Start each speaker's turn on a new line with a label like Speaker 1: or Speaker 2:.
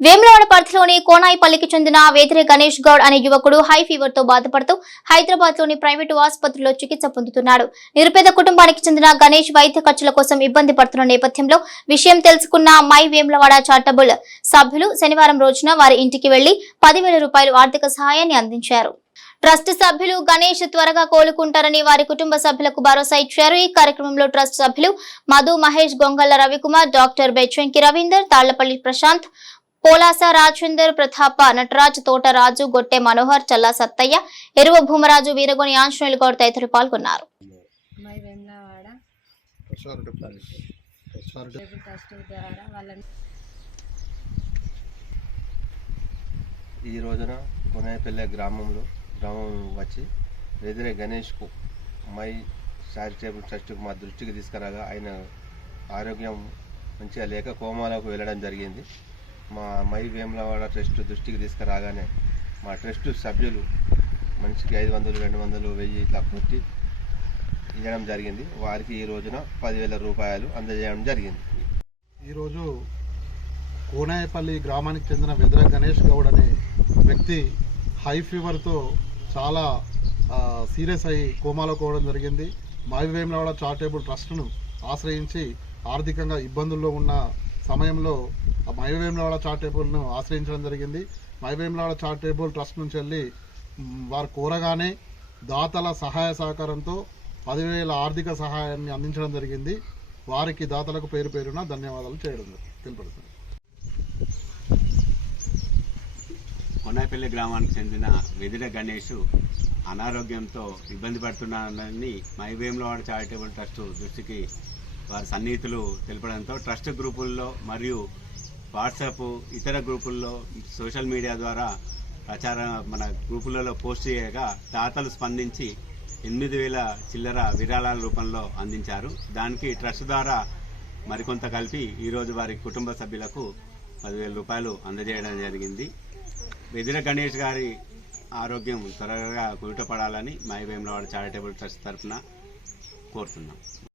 Speaker 1: వేములవాడ పరిధిలోని కోనాయిపల్లికి చెందిన వేదిరే గణేష్ గౌడ్ అనే యువకుడు హై ఫీవర్తో బాధపడుతూ హైదరాబాద్లోని ప్రైవేటు ఆసుపత్రిలో చికిత్స పొందుతున్నాడు. నిరుపేద కుటుంబానికి చెందిన గణేష్ వైద్య ఖర్చుల కోసం ఇబ్బంది పడుతున్న నేపథ్యంలో విషయం తెలుసుకున్న మై వేములవాడ చారిటబుల్ సభ్యులు శనివారం రోజున వారి ఇంటికి వెళ్ళి పదివేల రూపాయలు ఆర్థిక సహాయాన్ని అందించారు. ట్రస్ట్ సభ్యులు గణేష్ త్వరగా కోలుకుంటారని వారి కుటుంబ సభ్యులకు భరోసా ఇచ్చారు. ఈ కార్యక్రమంలో ట్రస్ట్ సభ్యులు మధు మహేష్ గొంగళ్ళ రవికుమార్ డాక్టర్ బెచ్వెంకి రవీందర్ తాళ్ళపల్లి ప్రశాంత్ పోలాస రాజేందర్ ప్రతాప నటరాజ్ తోటరాజు గొట్టె మనోహర్ చల్లా సత్తయ్య ఎరువ భూమరాజు వీరగొని ఆంజనేయులు గౌడ్ తదితరులు పాల్గొన్నారు.
Speaker 2: ఈ రోజున కొనాయపల్లె గ్రామంలో గ్రామం వచ్చి వెదిరే గణేష్కు మై చారిటబుల్ ట్రస్ట్కు మా దృష్టికి తీసుకురాగా ఆయన ఆరోగ్యం మంచిగా లేక కోమాలోకి వెళ్ళడం జరిగింది. మా మై వేములవాడ ట్రస్ట్ దృష్టికి తీసుకురాగానే మా ట్రస్ట్ సభ్యులు మనిషికి ఐదు వందలు రెండు వందలు వెయ్యి ఇట్లా కొట్టి ఇవ్వడం జరిగింది. వారికి ఈ రోజున పదివేల రూపాయలు అందజేయడం జరిగింది.
Speaker 3: ఈరోజు కోనాయపల్లి గ్రామానికి చెందిన వెదర గణేష్ గౌడ్ అనే వ్యక్తి హై ఫీవర్తో చాలా సీరియస్ అయి కోమాలో కోవడం జరిగింది. మావివేములవాడ చారిటబుల్ ట్రస్ట్ను ఆశ్రయించి ఆర్థికంగా ఇబ్బందుల్లో ఉన్న సమయంలో ఆ మైవేములవాడ ఆశ్రయించడం జరిగింది. మైవేములవాడ చారిటేబుల్ ట్రస్ట్ నుంచి వెళ్ళి వారు కోరగానే దాతల సహాయ సహకారంతో పదివేల ఆర్థిక సహాయాన్ని అందించడం జరిగింది. వారికి దాతలకు పేరు పేరున ధన్యవాదాలు చేయడం తెలుపడుతుంది
Speaker 4: కొన్నాపల్లి గ్రామానికి చెందిన వెదిర గణేష్ అనారోగ్యంతో ఇబ్బంది పడుతున్నానని మైవేంలవాడ చారిటబుల్ ట్రస్ట్ దృష్టికి వారి సన్నిహితులు తెలపడంతో ట్రస్ట్ గ్రూపుల్లో మరియు వాట్సాప్ ఇతర గ్రూపుల్లో సోషల్ మీడియా ద్వారా ప్రచారం మన గ్రూపులలో పోస్ట్ చేయగా దాతలు స్పందించి ఎనిమిది వేల చిల్లర విరాళాల రూపంలో అందించారు. దానికి ట్రస్ట్ ద్వారా మరికొంత కలిపి ఈరోజు వారి కుటుంబ సభ్యులకు పదివేల రూపాయలు అందజేయడం జరిగింది. వెదిర గణేష్ గారి ఆరోగ్యం త్వరగా కుదుటపడాలని మై వేములవాడ చారిటబుల్ ట్రస్ట్ తరఫున కోరుతున్నాం.